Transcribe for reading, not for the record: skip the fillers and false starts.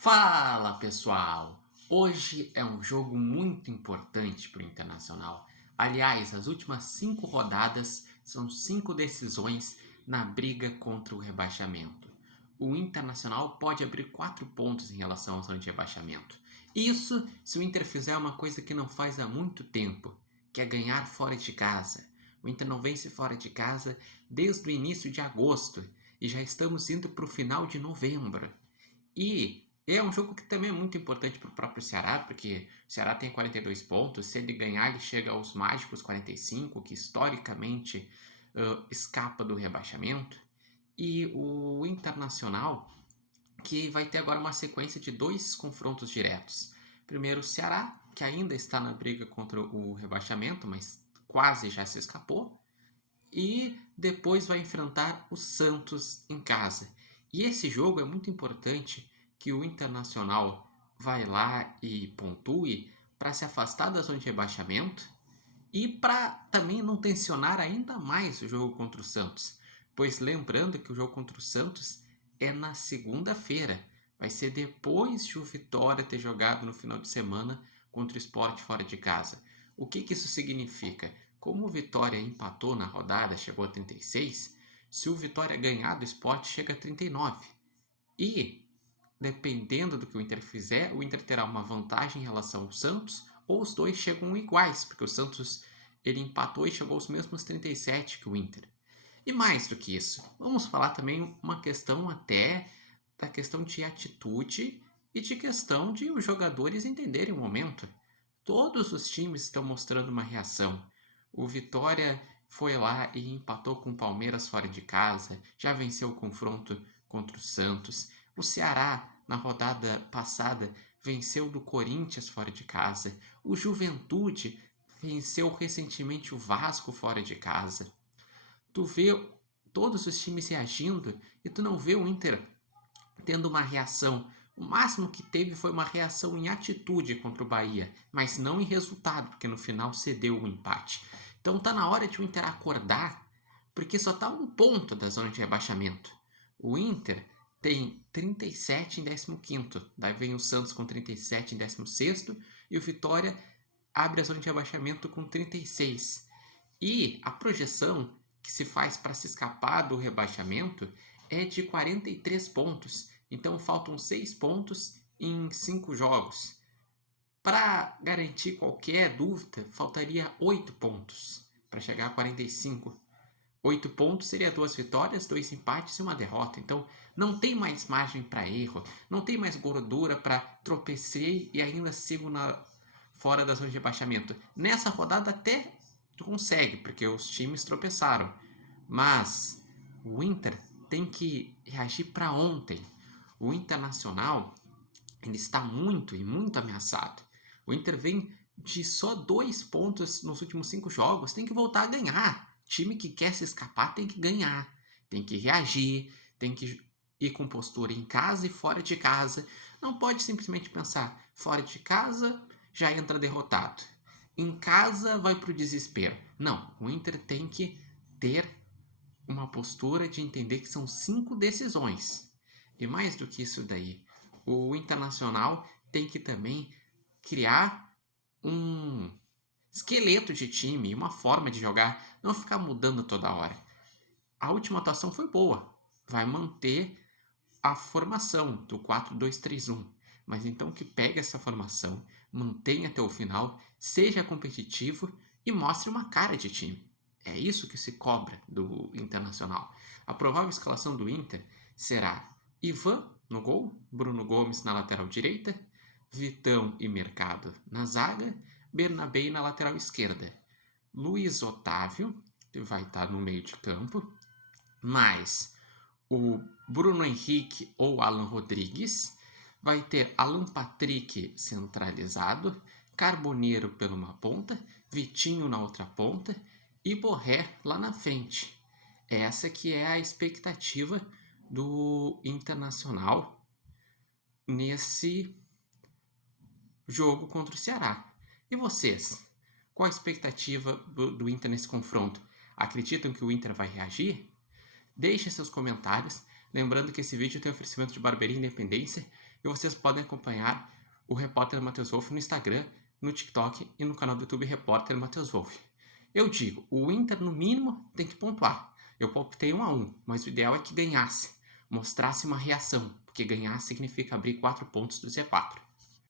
Fala pessoal! Hoje é um jogo muito importante para o Internacional. Aliás, as últimas 5 rodadas são 5 decisões na briga contra o rebaixamento. O Internacional pode abrir 4 pontos em relação à zona de rebaixamento. Isso se o Inter fizer uma coisa que não faz há muito tempo, que é ganhar fora de casa. O Inter não vence fora de casa desde o início de agosto e já estamos indo para o final de novembro. E é um jogo que também é muito importante para o próprio Ceará, porque o Ceará tem 42 pontos, se ele ganhar ele chega aos mágicos 45, que historicamente escapa do rebaixamento. E o Internacional, que vai ter agora uma sequência de 2 confrontos diretos. Primeiro o Ceará, que ainda está na briga contra o rebaixamento, mas quase já se escapou. E depois vai enfrentar o Santos em casa. E esse jogo é muito importante que o Internacional vai lá e pontue para se afastar da zona de rebaixamento e para também não tensionar ainda mais o jogo contra o Santos. Pois lembrando que o jogo contra o Santos é na segunda-feira. Vai ser depois de o Vitória ter jogado no final de semana contra o Sport fora de casa. O que isso significa? Como o Vitória empatou na rodada, chegou a 36, se o Vitória ganhar do Sport, chega a 39. E, dependendo do que o Inter fizer, o Inter terá uma vantagem em relação ao Santos, ou os dois chegam iguais, porque o Santos ele empatou e chegou aos mesmos 37 que o Inter. E mais do que isso, vamos falar também uma questão até da questão de atitude e de questão de os jogadores entenderem o momento. Todos os times estão mostrando uma reação. O Vitória foi lá e empatou com o Palmeiras fora de casa, já venceu o confronto contra o Santos. O Ceará, na rodada passada, venceu do Corinthians fora de casa. O Juventude venceu recentemente o Vasco fora de casa. Tu vê todos os times reagindo e tu não vê o Inter tendo uma reação. O máximo que teve foi uma reação em atitude contra o Bahia, mas não em resultado, porque no final cedeu o empate. Então tá na hora de o Inter acordar, porque só tá um ponto da zona de rebaixamento. O Inter tem 37 em 15º, daí vem o Santos com 37 em 16º e o Vitória abre a zona de rebaixamento com 36. E a projeção que se faz para se escapar do rebaixamento é de 43 pontos. Então faltam 6 pontos em 5 jogos. Para garantir qualquer dúvida, faltaria 8 pontos para chegar a 45. 8 pontos seria 2 vitórias, 2 empates e uma derrota. Então não tem mais margem para erro, não tem mais gordura para tropecei e ainda sigo fora da zona de rebaixamento. Nessa rodada até consegue, porque os times tropeçaram. Mas o Inter tem que reagir para ontem. O Internacional ele está muito e muito ameaçado. O Inter vem de só 2 pontos nos últimos 5 jogos, tem que voltar a ganhar. Time que quer se escapar tem que ganhar, tem que reagir, tem que ir com postura em casa e fora de casa. Não pode simplesmente pensar fora de casa já entra derrotado. Em casa vai para o desespero. Não, o Inter tem que ter uma postura de entender que são 5 decisões. E mais do que isso daí, o Internacional tem que também criar um esqueleto de time, uma forma de jogar, não ficar mudando toda hora. A última atuação foi boa, vai manter a formação do 4-2-3-1, mas então que pegue essa formação, mantenha até o final, seja competitivo e mostre uma cara de time. É isso que se cobra do Internacional. A provável escalação do Inter será Ivan no gol, Bruno Gomes na lateral direita, Vitão e Mercado na zaga, Bernabé na lateral esquerda, Luiz Otávio, que vai estar no meio de campo, mais o Bruno Henrique ou Alan Rodrigues, vai ter Alan Patrick centralizado, Carboneiro pela uma ponta, Vitinho na outra ponta e Borré lá na frente. Essa que é a expectativa do Internacional nesse jogo contra o Ceará. E vocês? Qual a expectativa do Inter nesse confronto? Acreditam que o Inter vai reagir? Deixe seus comentários. Lembrando que esse vídeo tem oferecimento de Barbearia Independência, E vocês podem acompanhar o Repórter Matheus Wolff no Instagram, no TikTok e no canal do YouTube Repórter Matheus Wolff. Eu digo, o Inter no mínimo tem que pontuar. Eu palpitei 1-1, mas o ideal é que ganhasse, mostrasse uma reação, porque ganhar significa abrir 4 pontos do Z4.